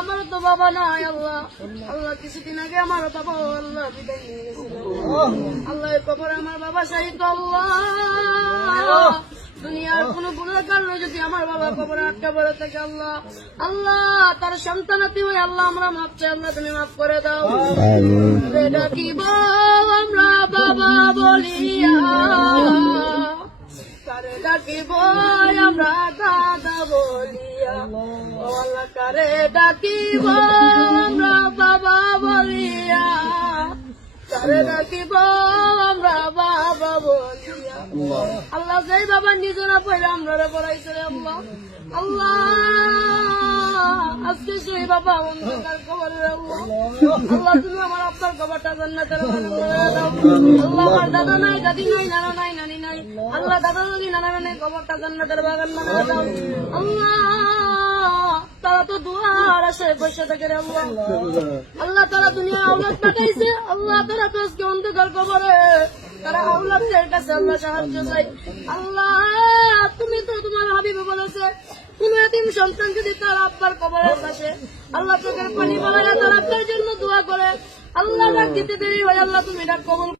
আমার তো বাবা নাই আল্লাহ। আল্লাহ কিছুদিন আগে আমার বাবা আল্লাহ বিদায় নিয়ে গেছিল আল্লাহ। কবরে আমার বাবা শাহিদ আল্লাহ। দুনিয়ার কোন গুণের কারণে যদি আমার বাবা কবরে আটকা পড়ে থাকে আল্লাহ, আল্লাহ তার সন্তানাতি হয়ে আল্লাহ আমরা মাফ চাই আল্লাহ, তুমি মাফ করে দাও। ডাকিব আমরা বাবা বলিয়া, কারে ডাকিব আমরা দাদা বলিয়া, ও আল্লাহ কারে ডাকিব আমরা বাবা বলিয়া, কারে ডাকিব আমরা বাবা বলিয়া। আল্লাহ যেই বাবা নিজরা পয়লা আমরা পড়াইছে আল্লাহ, আল্লাহ আজকে সেই বাবা অন্ধকার কবরে আল্লাহ, আল্লাহ তুমি আমার আপনার কবরটা জান্নাতের বাগান করে দাও। আল্লাহ আমার দাদা নাই, দাদি নাই, নানা নাই, নানি নাই, আল্লাহ দাদা দাদি নানা নানি কবরটা জান্নাতের বাগান বানিয়ে দাও। আল্লাহ তারা তো দুয়ার আসে বসে থাকে রে আল্লাহ, আল্লাহ তারা দুনিয়া আওলাদ পাঠাইছে আল্লাহ, তারা তো আজকে অন্ধকার কবরে, তারা আওলাদের কাছে আল্লাহ সাহায্য চাই। আল্লাহ তুমি তো তোমার হাবিবে বলেছে কোন এতিম সন্তান যদি তার আব্বার কবরের পাশে আল্লাহ চোখের পানি বলায় তার আব্বার জন্য দোয়া করে আল্লাহ ডাক দিতে দেরি হয়, আল্লাহ তুমি ডাক কবুল